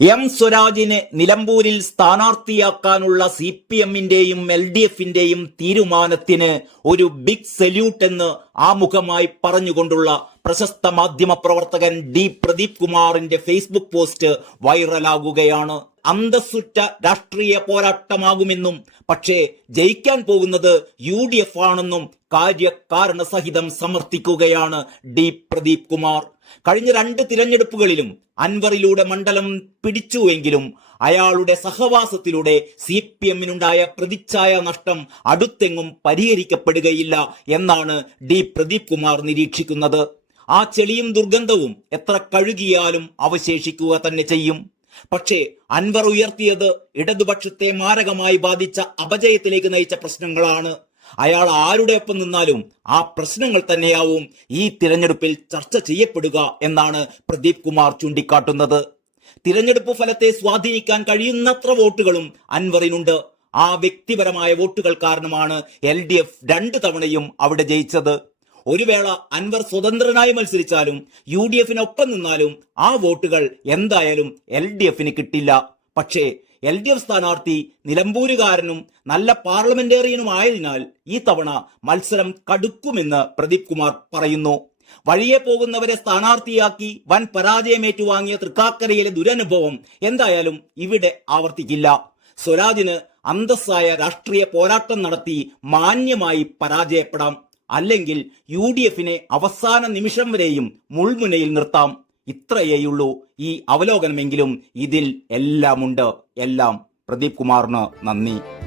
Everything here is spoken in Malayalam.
എം സ്വരാജിനെ നിലമ്പൂരിൽ സ്ഥാനാർത്ഥിയാക്കാനുള്ള സി പി എമ്മിന്റെയും എൽ ഡി എഫിന്റെയും തീരുമാനത്തിന് ഒരു ബിഗ് സല്യൂട്ട് എന്ന് ആമുഖമായി പറഞ്ഞുകൊണ്ടുള്ള പ്രശസ്ത മാധ്യമ പ്രവർത്തകൻ ഡി പ്രദീപ് കുമാറിന്റെ ഫേസ്ബുക്ക് പോസ്റ്റ് വൈറലാകുകയാണ് അന്തസ്സുറ്റ രാഷ്ട്രീയ പോരാട്ടമാകുമെന്നും പക്ഷേ ജയിക്കാൻ പോകുന്നത് യു ഡി എഫ് ആണെന്നും കാര്യകാരണ സഹിതം സമർത്ഥിക്കുകയാണ് ഡി പ്രദീപ് കുമാർ. കഴിഞ്ഞ രണ്ട് തിരഞ്ഞെടുപ്പുകളിലും അൻവറിലൂടെ മണ്ഡലം പിടിച്ചുവെങ്കിലും അയാളുടെ സഹവാസത്തിലൂടെ സി പി എമ്മിനുണ്ടായ പ്രതിച്ഛായ നഷ്ടം അടുത്തെങ്ങും പരിഹരിക്കപ്പെടുകയില്ല എന്നാണ് ഡി പ്രദീപ് കുമാർ നിരീക്ഷിക്കുന്നത്. ആ ചെളിയും ദുർഗന്ധവും എത്ര കഴുകിയാലും അവശേഷിക്കുക തന്നെ ചെയ്യും. പക്ഷേ അൻവർ ഉയർത്തിയത് ഇടതുപക്ഷത്തെ മാരകമായി ബാധിച്ച അപജയത്തിലേക്ക് നയിച്ച പ്രശ്നങ്ങളാണ്. അയാൾ ആരുടെ ഒപ്പം നിന്നാലും ആ പ്രശ്നങ്ങൾ തന്നെയാവും ഈ തിരഞ്ഞെടുപ്പിൽ ചർച്ച ചെയ്യപ്പെടുക എന്നാണ് പ്രദീപ് കുമാർ ചൂണ്ടിക്കാട്ടുന്നത്. തിരഞ്ഞെടുപ്പ് ഫലത്തെ സ്വാധീനിക്കാൻ കഴിയുന്നത്ര വോട്ടുകളും അൻവറിനുണ്ട്. ആ വ്യക്തിപരമായ വോട്ടുകൾ കാരണമാണ് എൽ ഡി എഫ് രണ്ട് തവണയും അവിടെ ജയിച്ചത്. ഒരു വേള അൻവർ സ്വതന്ത്രനായി മത്സരിച്ചാലും യു ഡി എഫിനൊപ്പം നിന്നാലും ആ വോട്ടുകൾ എന്തായാലും എൽ ഡി എഫിന് കിട്ടില്ല. പക്ഷേ എൽ ഡി എഫ് സ്ഥാനാർത്ഥി നിലമ്പൂരുകാരനും നല്ല പാർലമെന്റേറിയനും ആയതിനാൽ ഈ തവണ മത്സരം കടുക്കുമെന്ന് പ്രദീപ് കുമാർ പറയുന്നു. വഴിയെ പോകുന്നവരെ സ്ഥാനാർത്ഥിയാക്കി വൻ പരാജയമേറ്റുവാങ്ങിയ തൃക്കാക്കരയിലെ ദുരനുഭവം എന്തായാലും ഇവിടെ ആവർത്തിക്കില്ല. സ്വരാജിന് അന്തസ്സായ രാഷ്ട്രീയ പോരാട്ടം നടത്തി മാന്യമായി പരാജയപ്പെടാം. അല്ലെങ്കിൽ യു ഡി എഫിനെ അവസാന നിമിഷം വരെയും മുൾമുനയിൽ നിർത്താം. ഇത്രയേയുള്ളൂ ഈ അവലോകനമെങ്കിലും ഇതിൽ എല്ലാമുണ്ട്. എല്ലാം പ്രദീപ് കുമാറിന് നന്ദി.